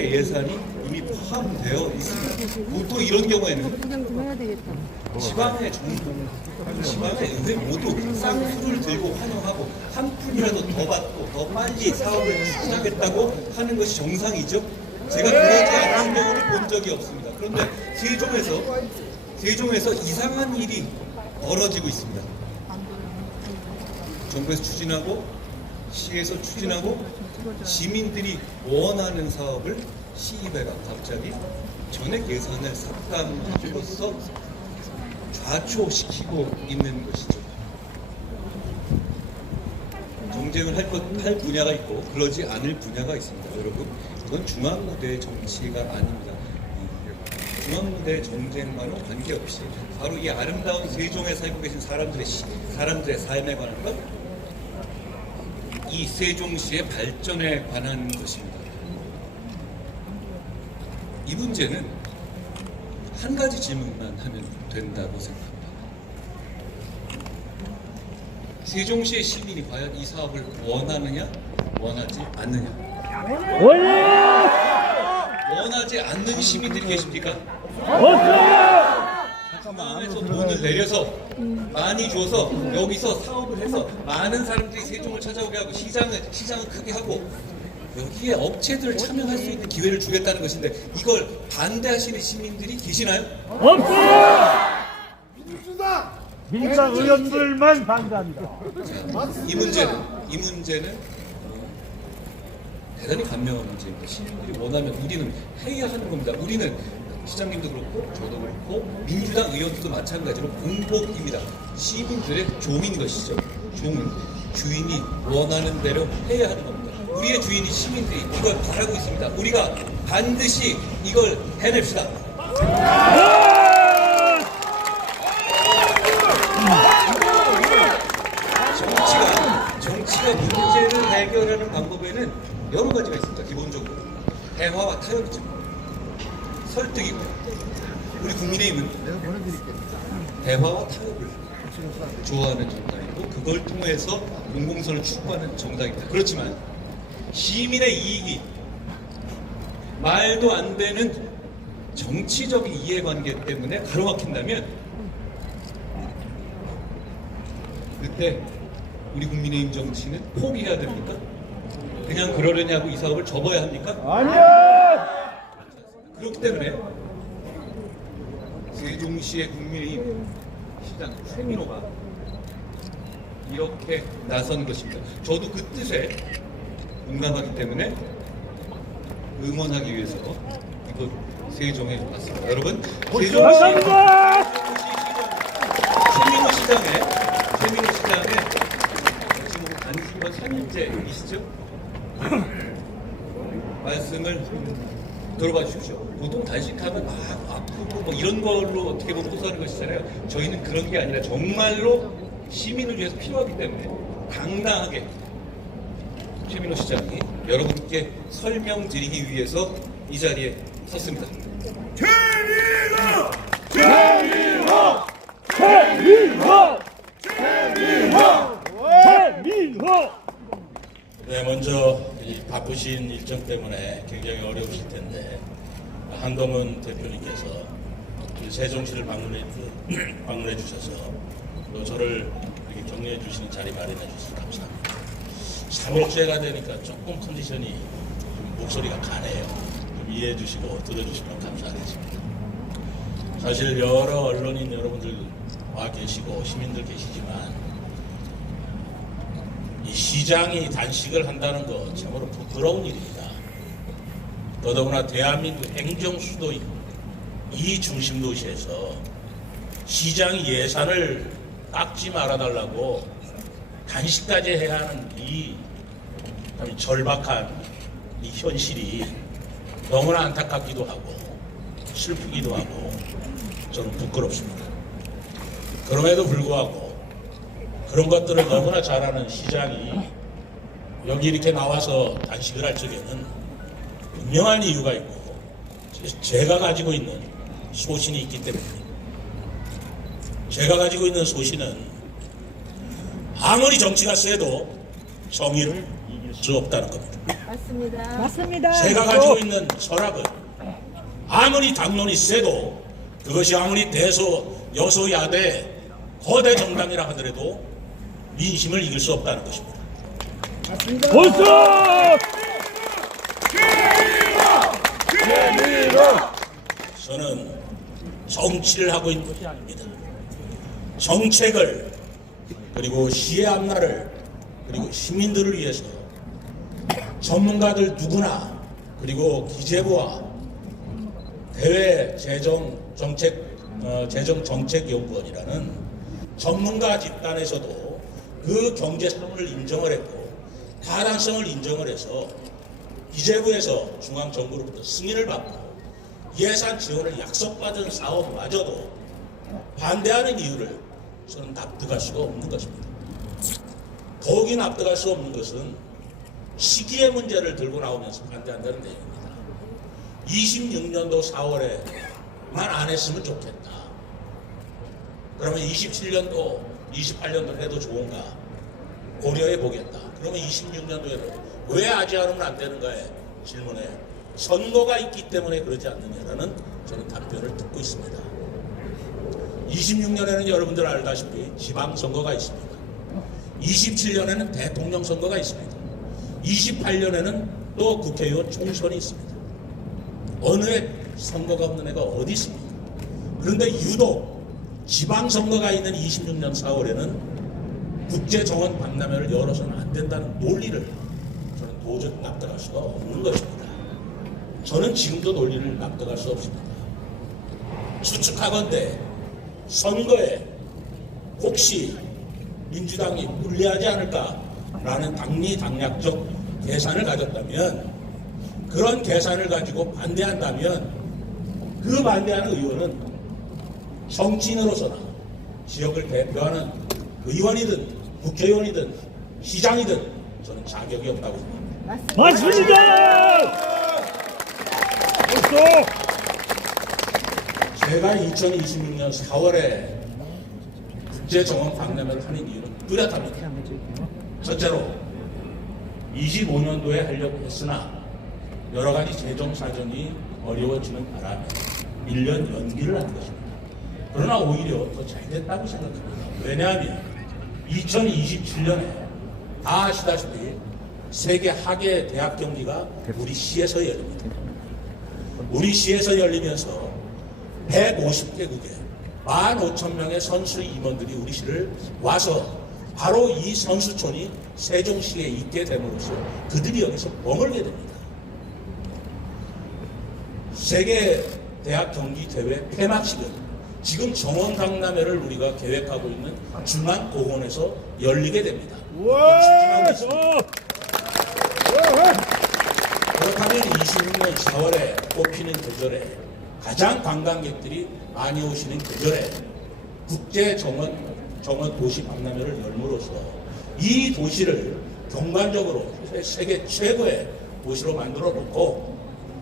시의회 예산이 이미 포함되어 있습니다. 보통 이런 경우에는 그냥 좀 해야 되겠다. 지방의 의회 모두 쌍수를 들고 환영하고 한 푼이라도 더 받고 더 빨리 사업을 추진하겠다고 하는 것이 정상이죠. 제가 그러지 않은 경우를 본 적이 없습니다. 그런데 세종에서 이상한 일이 벌어지고 있습니다. 정부에서 추진하고 시에서 추진하고 시민들이 원하는 사업을 시의회가 갑자기 전액 예산을 삭감함으로써 좌초시키고 있는 것이죠. 정쟁을 할 분야가 있고 그러지 않을 분야가 있습니다. 여러분, 그건 중앙무대 정치가 아닙니다. 중앙무대 정쟁과는 관계없이 바로 이 아름다운 세종에 살고 계신 사람들의 삶에 관한 것, 이 세종시의 발전에 관한 것입니다. 이 문제는 한 가지 질문만 하면 된다고 생각합니다. 세종시의 시민이 과연 이 사업을 원하느냐, 원하지 않느냐? 원하지 않는 시민들이 계십니까? 중앙에서 돈을 내려서 많이 줘서 여기서 사업을 해서 많은 사람들이 세종을 찾아오게 하고 시장을 크게 하고 여기에 업체들을 참여할 수 있는 기회를 주겠다는 것인데 이걸 반대하시는 시민들이 계시나요? 없어요! 민주당 의원들만 반대합니다. 이 문제는 대단히 간명한 문제입니다. 시민들이 원하면 우리는 해야 하는 겁니다. 우리는 시장님도 그렇고 저도 그렇고 민주당 의원들도 마찬가지로 공복입니다. 시민들의 종인 것이죠. 종은 주인이 원하는 대로 해야 하는 겁니다. 우리의 주인이 시민들이 이걸 바라고 있습니다. 우리가 반드시 이걸 해냅시다. 정치가 문제를 해결하는 방법에는 여러 가지가 있습니다. 기본적으로 대화와 타협이죠. 설득이고요. 우리 국민의힘은 대화와 타협을 좋아하는 정당이고 그걸 통해서 공공선을 추구하는 정당입니다. 그렇지만 시민의 이익이 말도 안 되는 정치적인 이해관계 때문에 가로막힌다면 그때 우리 국민의힘 정치는 포기해야 됩니까? 그냥 그러려냐고 이 사업을 접어야 합니까? 아니야! 그렇기 때문에 세종시의 국민의힘 시장 최민호가 이렇게 나선 것입니다. 저도 그 뜻에 공감하기 때문에 응원하기 위해서 이곳 세종에 왔습니다. 여러분, 세종시 최민호 시장에 지금 안심번 3일째이시죠? 말씀을 들어봐 주십시오. 보통 단식하면 막 아프고 뭐 이런 걸로 어떻게 보면 호소하는 것이잖아요. 저희는 그런 게 아니라 정말로 시민을 위해서 필요하기 때문에 당당하게 최민호 시장이 여러분께 설명드리기 위해서 이 자리에 섰습니다. 최민호! 최민호! 최민호! 최민호! 최민호! 네, 먼저 이 바쁘신 일정 때문에 굉장히 어려우실 텐데 한동훈 대표님께서 세종시를 방문해 주셔서 또 저를 이렇게 격려해 주시는 자리 마련해 주셔서 감사합니다. 3일째가 되니까 조금 컨디션이 좀 목소리가 가네요. 좀 이해해 주시고 들어주시면 감사하겠습니다. 사실 여러 언론인 여러분들 와 계시고 시민들 계시지만 이 시장이 단식을 한다는 거 참으로 부끄러운 일입니다. 더더구나 대한민국 행정 수도인 이 중심 도시에서 시장이 예산을 깎지 말아달라고 단식까지 해야 하는 이 절박한 이 현실이 너무나 안타깝기도 하고 슬프기도 하고 저는 부끄럽습니다. 그럼에도 불구하고 그런 것들을 너무나 잘하는 시장이 여기 이렇게 나와서 단식을 할 적에는 분명한 이유가 있고 제가 가지고 있는 소신이 있기 때문입니다. 제가 가지고 있는 소신은 아무리 정치가 세도 정의를 수 없다는 겁니다. 맞습니다. 맞습니다. 제가 가지고 있는 철학은 아무리 당론이 세도 그것이 아무리 여소야대 거대 정당이라 하더라도 민심을 이길 수 없다는 것입니다. 벌써 저는 정치를 하고 있는 것이 아닙니다. 정책을 그리고 시의 앞날을 그리고 시민들을 위해서 전문가들 누구나 그리고 기재부와 대외 재정정책연구원이라는 전문가 집단에서도 그 경제성을 인정을 했고 타당성을 인정을 해서 기재부에서 중앙정부로부터 승인을 받고 예산 지원을 약속받은 사업마저도 반대하는 이유를 저는 납득할 수가 없는 것입니다. 더욱이 납득할 수 없는 것은 시기의 문제를 들고 나오면서 반대한다는 내용입니다. 26년도 4월에만 안 했으면 좋겠다. 그러면 27년도, 28년도 해도 좋은가? 고려해 보겠다. 그러면 26년도에는 왜 아직 하면 안 되는가의 질문에 선거가 있기 때문에 그러지 않느냐라는 저는 답변을 듣고 있습니다. 26년에는 여러분들 알다시피 지방선거가 있습니다. 27년에는 대통령 선거가 있습니다. 28년에는 또 국회의원 총선이 있습니다. 어느 해 선거가 없는 해가 어디 있습니까? 그런데 유독 지방선거가 있는 26년 4월에는 국제정원 박람회를 열어서는 안 된다는 논리를 저는 도저히 납득할 수가 없는 것입니다. 저는 지금도 논리를 납득할 수 없습니다. 추측하건대 선거에 혹시 민주당이 불리하지 않을까라는 당리당략적 계산을 가졌다면 그런 계산을 가지고 반대한다면 그 반대하는 의원은 정치인으로서나 지역을 대표하는 의원이든 국회의원이든 시장이든 저는 자격이 없다고 생각합니다. 맞습니다. 벌써 제가 2026년 4월에 국제정원 박람회를 하는 이유는 뚜렷합니다. 첫째로 25년도에 하려고 했으나 여러 가지 재정 사정이 어려워지는 바람에 1년 연기를 한 것입니다. 그러나 오히려 더 잘 됐다고 생각합니다. 왜냐하면 2027년에 다 아시다시피 세계 학예 대학 경기가 우리 시에서 열립니다. 우리 시에서 열리면서 150개국에 15,000명의 선수 임원들이 우리 시를 와서 바로 이 선수촌이 세종시에 있게 됨으로써 그들이 여기서 머물게 됩니다. 세계 대학 경기 대회 폐막식은 지금 정원 박람회를 우리가 계획하고 있는 중앙공원에서 열리게 됩니다. 와, 그렇다면 26년 4월에 뽑히는 계절에 가장 관광객들이 많이 오시는 계절에 국제 정원 도시 박람회를 열므로써 이 도시를 경관적으로 세계 최고의 도시로 만들어 놓고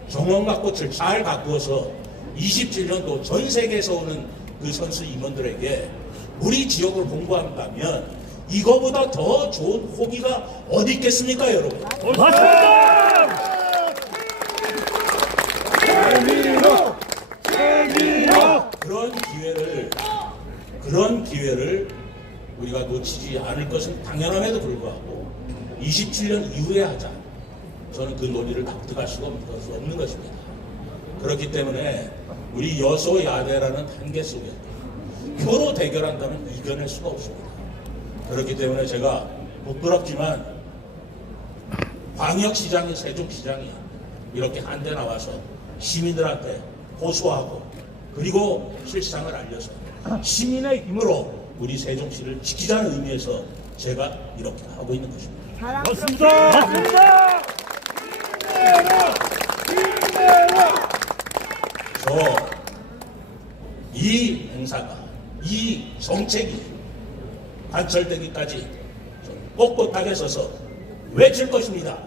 정원과 꽃을 잘 가꾸어서 27년도 전 세계에서 오는 그 선수 임원들에게 우리 지역을 공부한다면 이거보다 더 좋은 호기가 어디 있겠습니까, 여러분? 맞습니다. 그런 기회를 우리가 놓치지 않을 것은 당연함에도 불구하고 27년 이후에 하자. 저는 그 논리를 납득할 수가 없는 것입니다. 그렇기 때문에 우리 여소야대라는 한계 속에 표로 대결한다면 이겨낼 수가 없습니다. 그렇기 때문에 제가 부끄럽지만 광역시장인 세종시장이 이렇게 한데 나와서 시민들한테 호소하고 그리고 실상을 알려서 시민의 힘으로 우리 세종시를 지키자는 의미에서 제가 이렇게 하고 있는 것입니다. 맞습니다. 맞습니다. 이 행사가 이 정책이 관철되기까지 꼿꼿하게 서서 외칠 것입니다.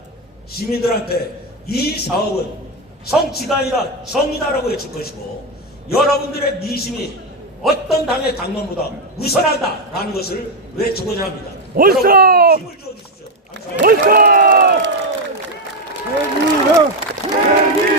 시민들한테 이 사업은 정치가 아니라 정의다라고 외칠 것이고 여러분들의 민심이 어떤 당의 당론보다 우선하다라는 것을 외치고자 합니다. 벌써! 여러분 힘을 주어주십시오. 벌써!